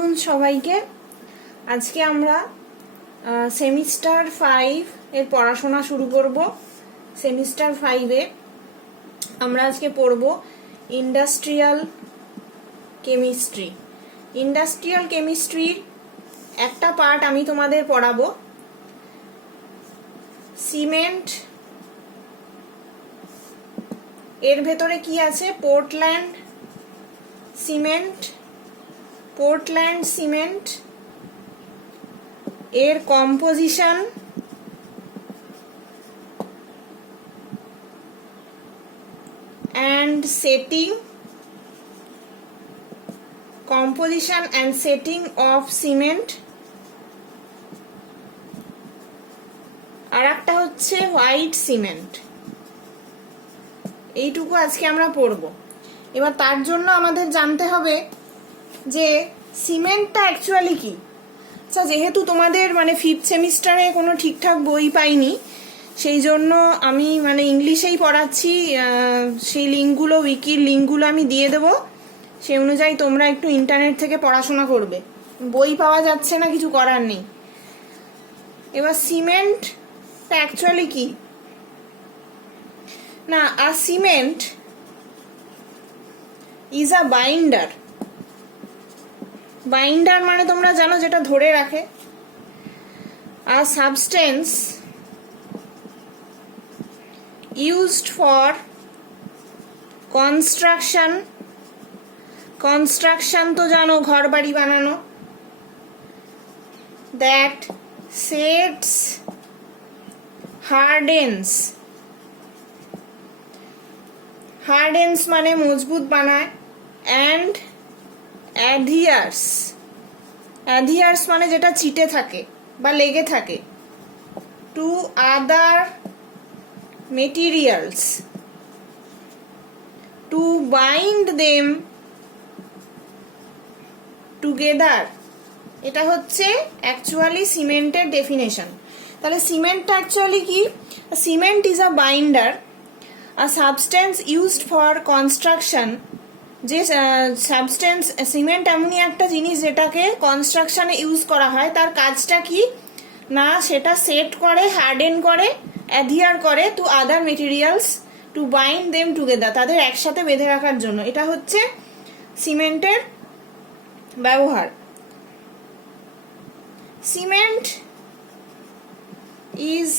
Afternoon সবাইকে। আজকে আমরা সেমিস্টার 5 এর পড়াশোনা শুরু করব। সেমিস্টার 5 এ আমরা আজকে পড়ব ইন্ডাস্ট্রিয়াল কেমিস্ট্রি। ইন্ডাস্ট্রিয়াল কেমিস্ট্রির একটা পার্ট আমি তোমাদের পড়াবো, সিমেন্ট। এর ভেতরে কি আছে? পোর্টল্যান্ড সিমেন্ট, এর composition, and setting of cement, আর একটা হচ্ছে হোয়াইট সিমেন্ট। এইটুকু আজকে আমরা পড়ব। এবার তার জন্য আমাদের জানতে হবে যে সিমেন্টটা অ্যাকচুয়ালি কি। আচ্ছা, যেহেতু তোমাদের ফিফথ সেমিস্টারে কোনো ঠিকঠাক বই পাইনি, সেই জন্য আমি ইংলিশেই পড়াচ্ছি। সেই লিঙ্কগুলো, উইকির লিঙ্কগুলো আমি দিয়ে দেবো। সেই অনুযায়ী তোমরা একটু ইন্টারনেট থেকে পড়াশোনা করবে। বই পাওয়া যাচ্ছে না, কিছু করার নেই। এবার সিমেন্টটা অ্যাকচুয়ালি কি না, আর cement is a binder. Binder মানে তোমরা জানো, যেটা ধরে রাখে। আর সাবস্টেন্স ইউজড ফর কনস্ট্রাকশন তো জানো, ঘর বাড়ি বানানো। দ্যাট সেটস, হার্ডেন্স মানে মজবুত বানায়, অ্যান্ড অ্যাডিয়ার্স মানে যেটা চিটে থাকে বা লেগে থাকে, to other materials to bind them together. এটা হচ্ছে অ্যাকচুয়ালি সিমেন্টের ডেফিনেশন। তাহলে সিমেন্টটা অ্যাকচুয়ালি কি? Cement is a binder, a substance used for construction. যে সাবস্টেন্স, সিমেন্ট এমনই একটা জিনিস যেটাকে কনস্ট্রাকশনে ইউজ করা হয়। তার কাজটা কি না, সেটা সেট করে, হার্ডেন করে, অ্যাডিয়ার করে to other materials to bind them together, তাদের একসাথে বেঁধে রাখার জন্য। এটা হচ্ছে সিমেন্টের ব্যবহার। Cement is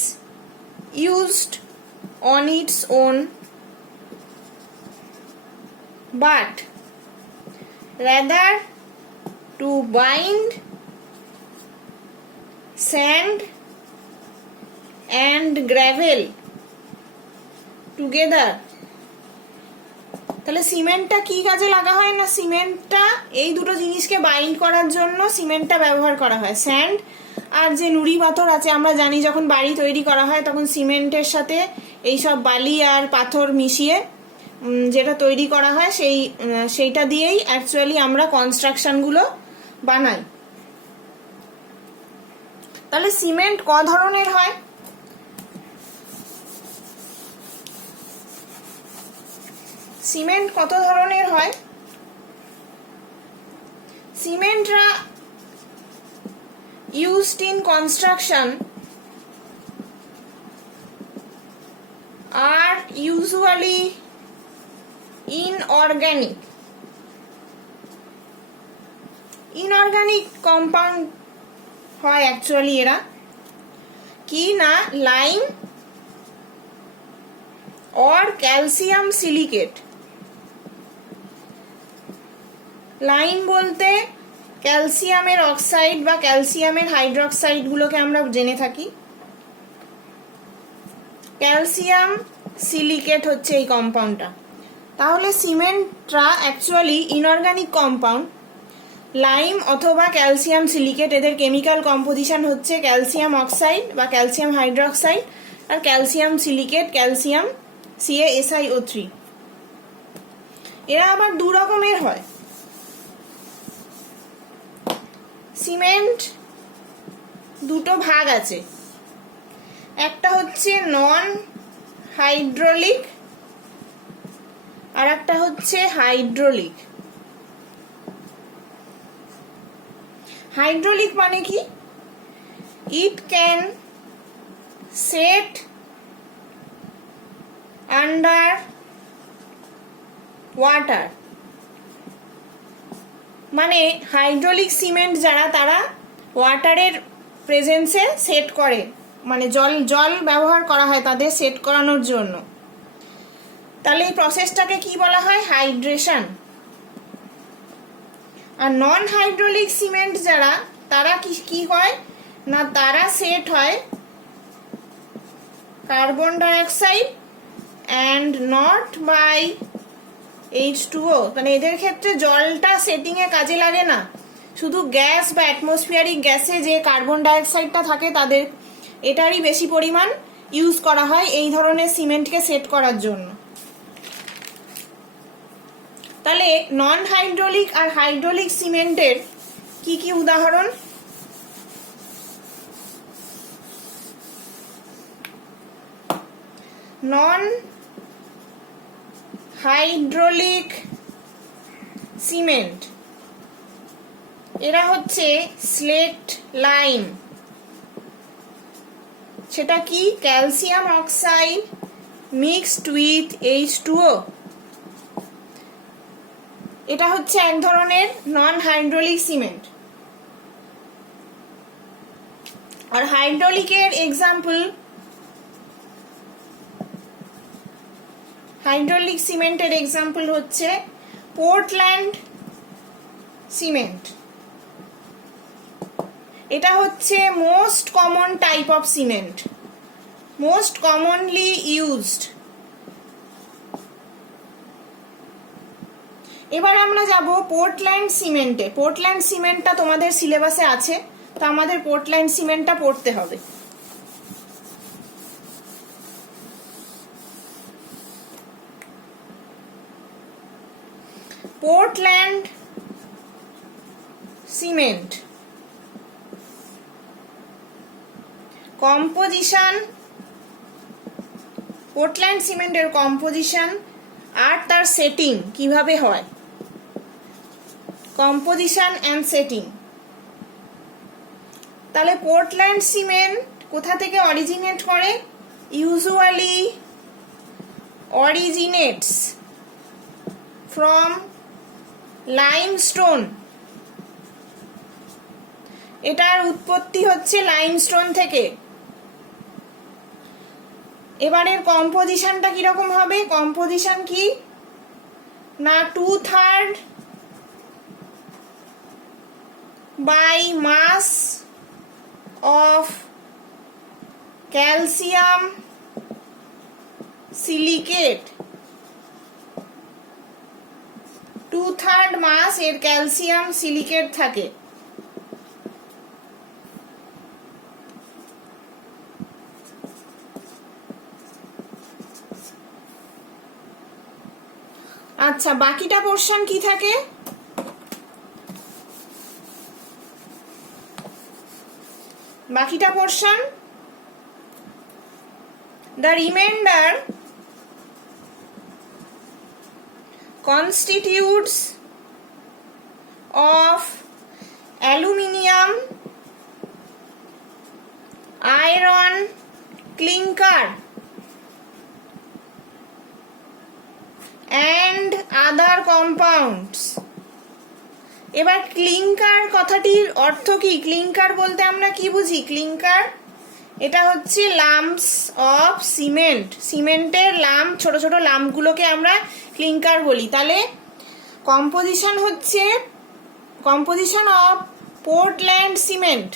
used on its own, but rather to bind sand and gravel together. তাহলে সিমেন্টটা কি কাজে লাগা হয় না, সিমেন্টটা এই দুটো জিনিসকে বাইন্ড করার জন্য সিমেন্টটা ব্যবহার করা হয়। স্যান্ড আর যে নুড়ি পাথর আছে, আমরা জানি যখন বাড়ি তৈরি করা হয় তখন সিমেন্টের সাথে এইসব বালি আর পাথর মিশিয়ে যেটা তৈরি করা হয়, সেইটা দিয়েই অ্যাকচুয়ালি আমরা কনস্ট্রাকশনগুলো বানাই। তাহলে সিমেন্ট ক ধরনের হয়? সিমেন্ট কত ধরনের হয়? সিমেন্টরা used in construction are usually inorganic compound হয় অ্যাকচুয়ালি। এরা কি না, lime or calcium silicate. Lime বলতে ক্যালসিয়ামের অক্সাইড বা ক্যালসিয়ামের হাইড্রোক্সাইড গুলোকে আমরা জেনে থাকি। ক্যালসিয়াম সিলিকেট হচ্ছে এই কম্পাউন্ডটা। তাহলে সিমেন্টটা অ্যাকচুয়ালি ইনঅর্গানিক কম্পাউন্ড। লাইম অথবা ক্যালসিয়াম সিলিকেট, এদের কেমিক্যাল কম্পোজিশন হচ্ছে ক্যালসিয়াম অক্সাইড বা ক্যালসিয়াম হাইড্রোক্সাইড আর ক্যালসিয়াম সিলিকেট, ক্যালসিয়াম CaSiO3। এরা আবার দু রকমের হয়। সিমেন্ট দুটো ভাগ আছে, একটা হচ্ছে নন হাইড্রোলিক আর একটা হচ্ছে হাইড্রোলিক। হাইড্রোলিক মানে কি? It can set under water, মানে হাইড্রোলিক সিমেন্ট যারা তারা ওয়াটারের প্রেজেন্সে সেট করে, মানে জল ব্যবহার করা হয় তাদের সেট করানোর জন্য। তাহলে এই প্রসেসটাকে কি বলা হয়? হাইড্রেশন। আর নন হাইড্রোলিক সিমেন্ট যারা তারা কি হয় না, তারা সেট হয় carbon dioxide and not by H2O। মানে এদের ক্ষেত্রে জলটা সেটিংয়ে কাজে লাগে না, শুধু গ্যাস বা অ্যাটমসফিয়ারিক গ্যাসে যে কার্বন ডাইঅক্সাইডটা থাকে তাদের এটারই বেশি পরিমাণ ইউজ করা হয় এই ধরনের সিমেন্টকে সেট করার জন্য। তাহলে নন হাইড্রোলিক আর হাইড্রোলিক সিমেন্টের কি কি উদাহরণ? নন হাইড্রোলিক সিমেন্ট এরা হচ্ছে স্লেট লাইম, সেটা কি? Calcium oxide mixed with H2O। এটা হচ্ছে এক ধরনের নন হাইড্রোলিক সিমেন্ট। আর হাইড্রোলিকের এক্সাম্পল, হাইড্রোলিক সিমেন্টের এক্সাম্পল হচ্ছে পোর্টল্যান্ড সিমেন্ট। এটা হচ্ছে most common type of cement, most commonly used. এবার আমরা যাব পোর্টল্যান্ড সিমেন্টে। পোর্টল্যান্ড সিমেন্টটা তোমাদের সিলেবাসে আছে, তো আমাদের পোর্টল্যান্ড সিমেন্টটা পড়তে হবে। পোর্টল্যান্ড সিমেন্ট কম্পোজিশন, পোর্টল্যান্ড সিমেন্টের কম্পোজিশন আর তার সেটিং কিভাবে হয়। Composition and setting. তাহলে পোর্টল্যান্ড সিমেন্ট কোথা থেকে অরিজিনেট করে? Usually originates from limestone. এটার উৎপত্তি হচ্ছে লাইমস্টোন থেকে। এবারের কম্পোজিশনটা কিরকম হবে? কম্পোজিশন কি না, 2/3 by mass of calcium silicate, 2/3 মাস এর ক্যালসিয়াম সিলিকেট থাকে। আচ্ছা, বাকিটা পোরশন কি থাকে? বাকিটা portion, the remainder constitutes of aluminium, iron, clinker and other compounds. এবার ক্লিংকার কথাটির অর্থ কি? ক্লিংকার বলতে আমরা কি বুঝি? ক্লিংকার এটা হচ্ছে লাম্পস অফ সিমেন্ট, সিমেন্টের লাম্প, ছোট ছোট লাম্পগুলোকে আমরা ক্লিংকার বলি। তাহলে কম্পোজিশন হচ্ছে composition of Portland cement,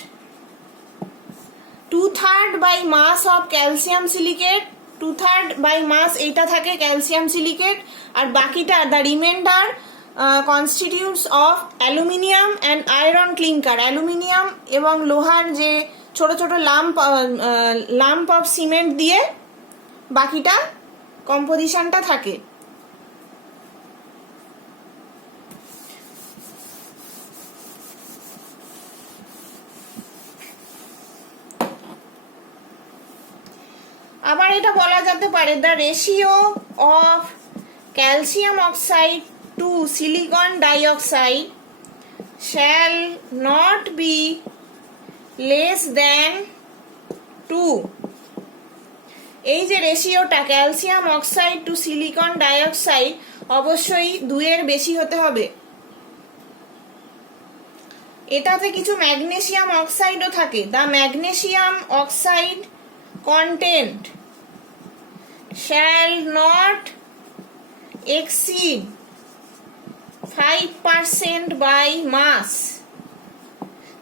2/3 by mass of calcium silicate, 2/3 by mass এটা থাকে ক্যালসিয়াম সিলিকেট, আর বাকিটা the reminder constitutes of aluminium and iron clinker. Aluminium এবং লোহার যে ছোট ছোট লাম্প অফ সিমেন্ট দিয়ে বাকিটা কম্পোজিশনটা থাকে। আবার এটা বলা যেতে পারে the ratio of calcium oxide to silicon dioxide shall not be less than 2. এই যে রেশিওটা calcium oxide to silicon dioxide অবশ্যই 2 এর বেশি হতে হবে। এটাতে কিছু ম্যাগনেসিয়াম অক্সাইডও থাকে। The magnesium oxide content shall not exceed 5% by mass।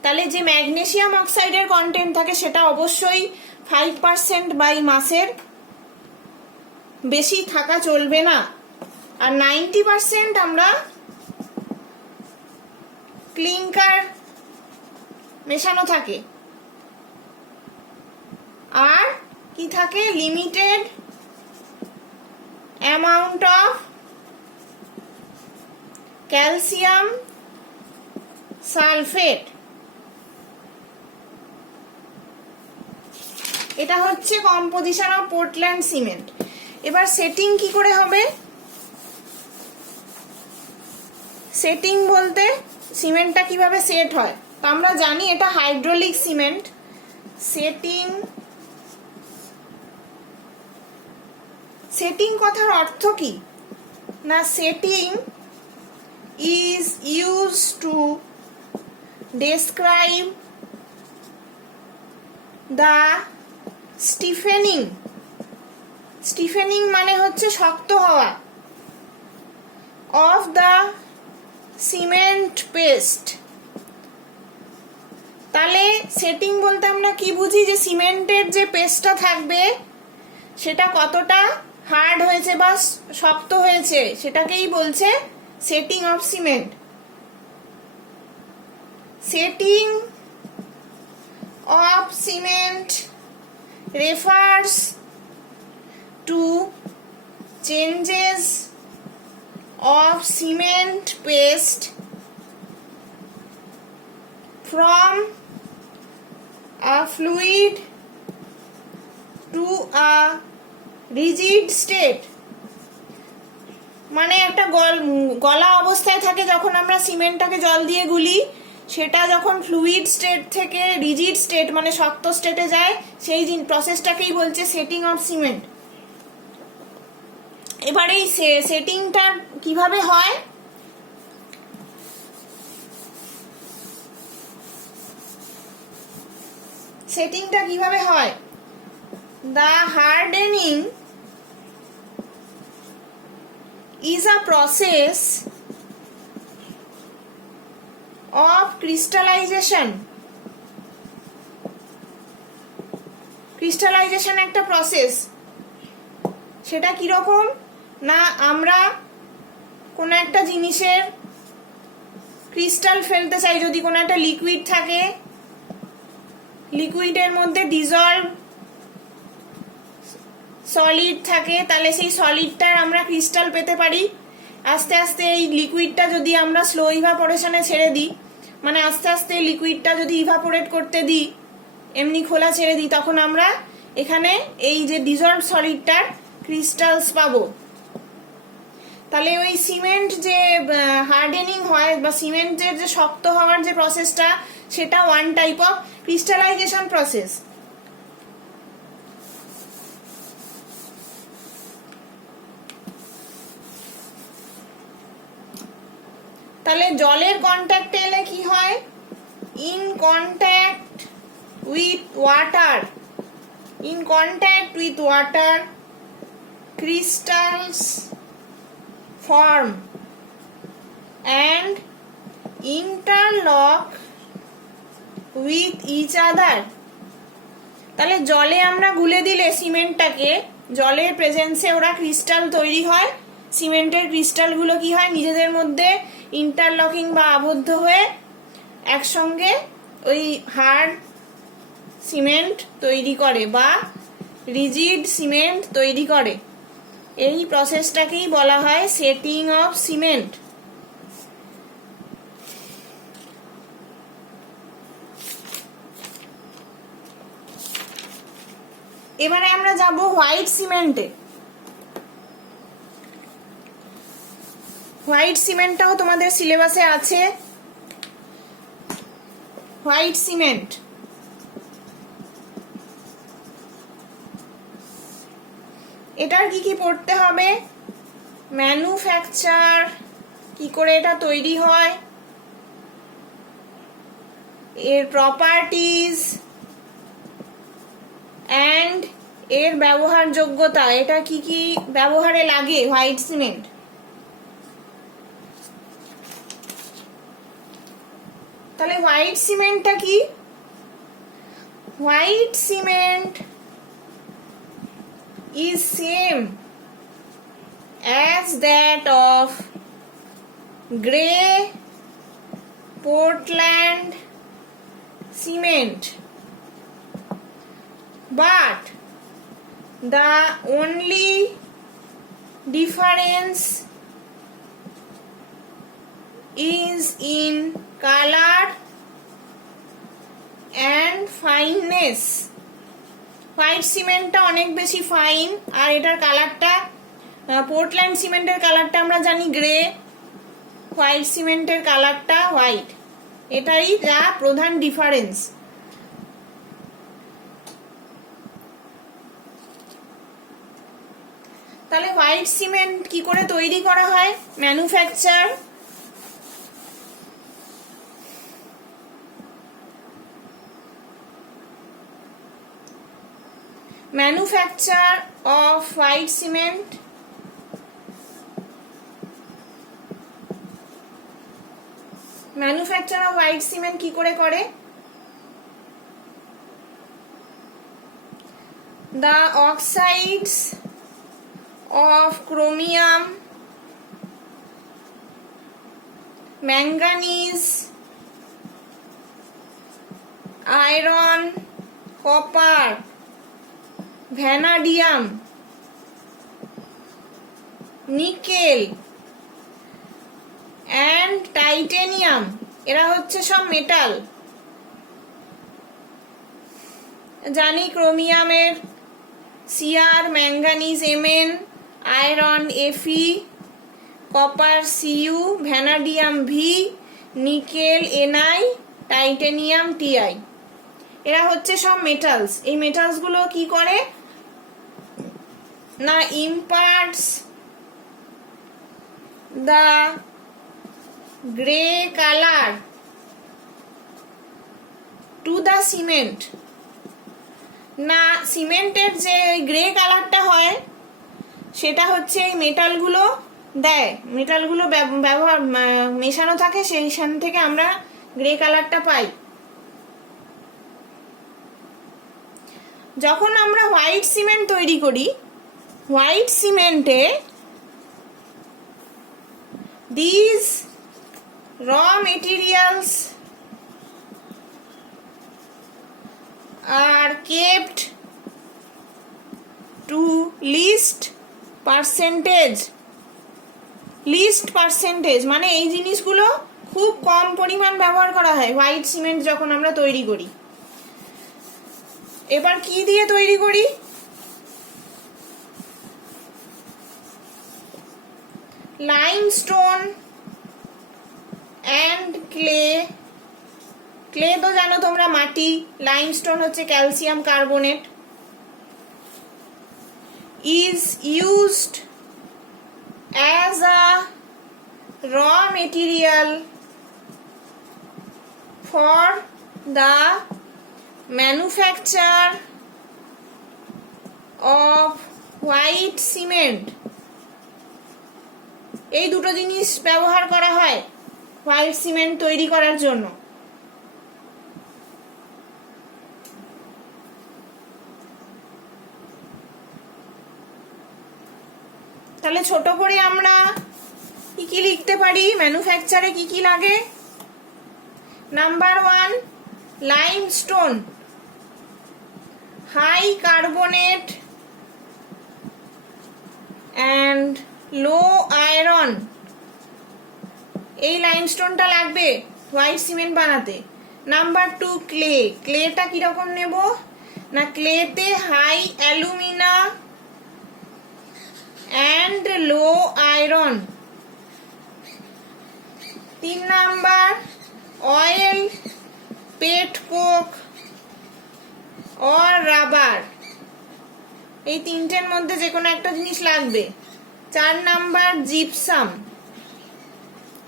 তাহলে যে ম্যাগনেসিয়াম অক্সাইডের কন্টেন্ট থাকে সেটা অবশ্যই 5% বাই মাসের বেশি থাকা চলবে না। আর 90% আমরা ক্লিংকার মেশানো থাকে। আর কি থাকে? Limited amount of calcium sulphate. এটা হচ্ছে কম্পোজিশন অফ পোর্টল্যান্ড সিমেন্ট। এবার সেটিং কি করে হবে? সেটিং বলতে সিমেন্টটা কিভাবে সেট হয়, তো আমরা জানি এটা হাইড্রোলিক সিমেন্ট। সেটিং কথার অর্থ কি না, setting is use to describe the stiffening মানে হচ্ছে শক্ত হওয়া অফ দ্য সিমেন্ট পেস্ট। তাহলে সেটিং বলতে আমরা কি বুঝি? যে সিমেন্টের যে পেস্টটা থাকবে সেটা কতটা হার্ড হয়েছে বা শক্ত হয়েছে সেটাকেই বলছে setting of cement. Setting of cement refers to changes of cement paste from a fluid to a rigid state। মানে একটা গলা অবস্থায় থাকে যখন আমরা সিমেন্টটাকে জল দিয়ে গুলি, সেটা যখন ফ্লুইড স্টেট থেকে রিজিড স্টেট মানে শক্ত স্টেটে যায়, সেই প্রসেসটাকেই বলছে সেটিং অফ সিমেন্ট। এবার এই সেটিংটা কিভাবে হয়? সেটিংটা কিভাবে হয়? The hardening is a process of crystallization একটা প্রসেস। সেটা কিরকম না, আমরা কোন একটা জিনিসের ক্রিস্টাল ফেলতে চাই, যদি কোনো একটা লিকুইড থাকে, লিকুইডের মধ্যে ডিজলভ সলিড থাকে, তাহলে সেই সলিডটার আমরা ক্রিস্টাল পেতে পারি। আস্তে আস্তে এই লিকুইডটা যদি আমরা স্লো ইভাপোরেশনে ছেড়ে দিই, মানে আস্তে আস্তে লিকুইডটা যদি ইভাপোরেট করতে দিই, এমনি খোলা ছেড়ে দিই, তখন আমরা এখানে এই যে ডিজলভ সলিডটার ক্রিস্টালস পাবো। তাহলে ওই সিমেন্ট যে হার্ডেনিং হয় বা সিমেন্টের যে শক্ত হওয়ার যে প্রসেসটা, সেটা one type of crystallisation process. তাহলে জলের কন্ট্যাক্টে এলে কি হয়? In contact with water crystals form and interlock with each other। তাহলে জলে আমরা গুলে দিলে সিমেন্টটাকে, জলের প্রেজেন্সে ওরা ক্রিস্টাল তৈরি হয়। সিমেন্টের ক্রিস্টালগুলো কি হয়? নিজেদের মধ্যে ইন্টারলকিং বা আবদ্ধ হয়ে একসঙ্গে ওই হার্ড সিমেন্ট তৈরি করে বা রিজিড সিমেন্ট তৈরি করে। এই প্রসেসটাকেই বলা হয় সেটিং অফ সিমেন্ট। এবারে আমরা যাব হোয়াইট সিমেন্টে। হোয়াইট সিমেন্টটাও তোমাদের সিলেবাসে আছে। White cement. এটার কি কি পড়তে হবে, ম্যানুফ্যাকচার, কি করে এটা তৈরি হয়, এর প্রপার্টিজ অ্যান্ড এর ব্যবহারযোগ্যতা, এটা কি কি ব্যবহারে লাগে হোয়াইট সিমেন্ট। তাহলে হোয়াইট সিমেন্টটা কি, white cement is same as that of grey Portland cement, but the only difference is in color and fineness. White সিমেন্টটা অনেক বেশি ফাইন, আর এটার কালারটা, পোর্টল্যান্ড সিমেন্টের কালারটা আমরা জানি গ্রে, হোয়াইট সিমেন্টের কালারটা হোয়াইট, এটাই যা প্রধান ডিফারেন্স। তাহলে হোয়াইট সিমেন্ট কি করে তৈরি করা হয়, manufacture, manufacture of white cement, manufacture of white cement কি করে করে, the oxides of chromium, manganese, iron, copper, vanadium, nickel and titanium, এরা হচ্ছে সব মেটাল। জানি ক্রোমিয়ামের CR, manganese MN, iron FE, copper CU, vanadium V, nickel NI, titanium TI, এরা হচ্ছে সব মেটালস। এই মেটালস গুলো কি করে না, imparts the gray color to the cement, না সিমেন্টের যে গ্রে কালারটা হয় সেটা হচ্ছে এই মেটালগুলো দেয়, মেটালগুলো ব্যবহার মেশানো থাকে, সেইখান থেকে আমরা গ্রে কালারটা পাই। যখন আমরা হোয়াইট সিমেন্ট তৈরি করি, white সিমেন্টে these raw materials are kept to least percentage, মানে এই জিনিসগুলো খুব কম পরিমাণ ব্যবহার করা হয় হোয়াইট সিমেন্ট যখন আমরা তৈরি করি। এবার কি দিয়ে তৈরি করি, লাইমস্টোন অ্যান্ড ক্লে, ক্লে তো জানো তোমরা মাটি, লাইমস্টোন হচ্ছে calcium carbonate, is used as a র material for the manufacture of white cement, এই দুটো জিনিস ব্যবহার করা হয় হোয়াইট সিমেন্ট তৈরি করার জন্য। তাহলে ছোট করে আমরা কি কি লিখতে পারি, ম্যানুফ্যাকচারে কি কি লাগে, number 1 limestone, high carbonate and low iron, এই লাইমস্টোনটা লাগবে হোয়াইট সিমেন্ট বানাতে। নাম্বার 2 ক্লে, ক্লেটা কিরকম নেব না, ক্লেতে high alumina and low iron. 3 number oil pet coke or rubber, এই তিনটের মধ্যে যে কোনো একটা জিনিস লাগবে। 4 নাম্বার জিপসাম।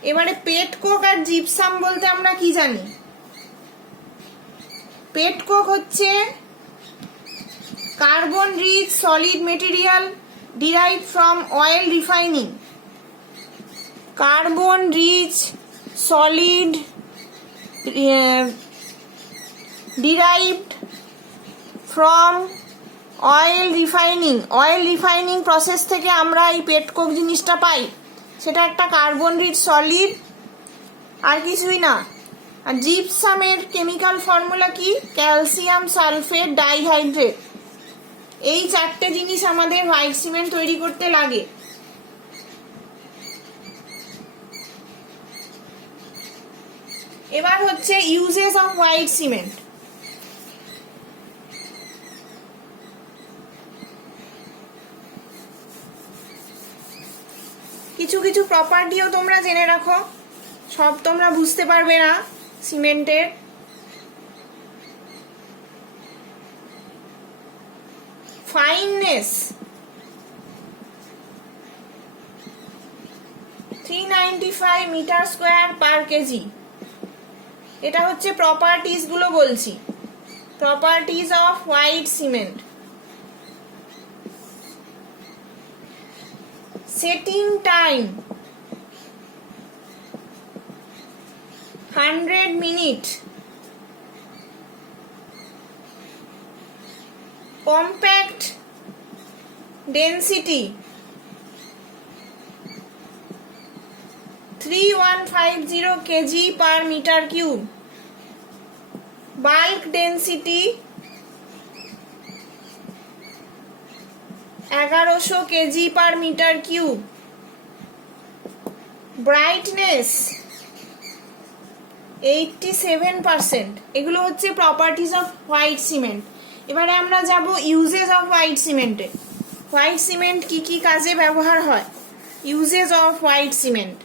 এবারে পেট কোক আর জিপসাম বলতে আমরা কি জানি? পেট কোক হচ্ছে carbon rich solid material derive from oil refining. Carbon rich solid derived from oil refining. Oil refining process থেকে আমরা এই পেট কোক জিনিসটা পাই, সেটা একটা কার্বন রিচ সলিড, আর কিছুই না। আর জিপসামের কেমিক্যাল ফর্মুলা কি? Calcium sulphate dihydrate. এই 4টে জিনিস আমাদের হোয়াইট সিমেন্ট তৈরি করতে লাগে। এবার হচ্ছে ইউজেস অফ হোয়াইট সিমেন্ট। কিছু কিছু প্রপার্টিও তোমরা জেনে রাখো, সব তোমরা বুঝতে পারবে না সিমেন্টের। Fineness 395 metre square per KG. এটা হচ্ছে প্রপার্টিজ গুলো বলছি, properties of white cement. Setting time 100 minute. Compact density 3150 KG per metre cube. Bulk density 1100 KG per metre cube. Brightness 87%। এগুলো হচ্ছে প্রপার্টিজ অফ হোয়াইট সিমেন্ট। এবারে আমরা যাব ইউজেস অফ হোয়াইট সিমেন্টে। হোয়াইট সিমেন্ট কি কি কাজে ব্যবহার হয়? Uses of white cement.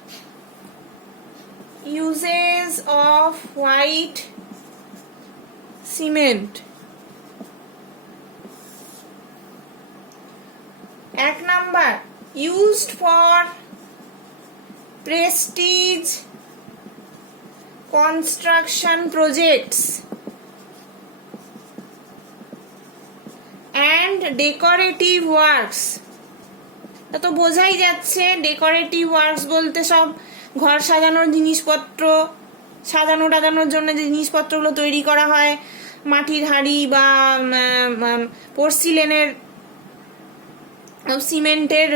Uses of white cement. 1 number used for prestige construction projects and decorative works. তা তো বোঝাই যাচ্ছে, ডেকোরেটিভ ওয়ার্কস বলতে সব ঘর সাজানোর জিনিসপত্র, সাজানো টাজানোর জন্য যে জিনিসপত্রগুলো তৈরি করা হয়, মাটির হাঁড়ি বা পোর্সিলেনের, সিমেন্টের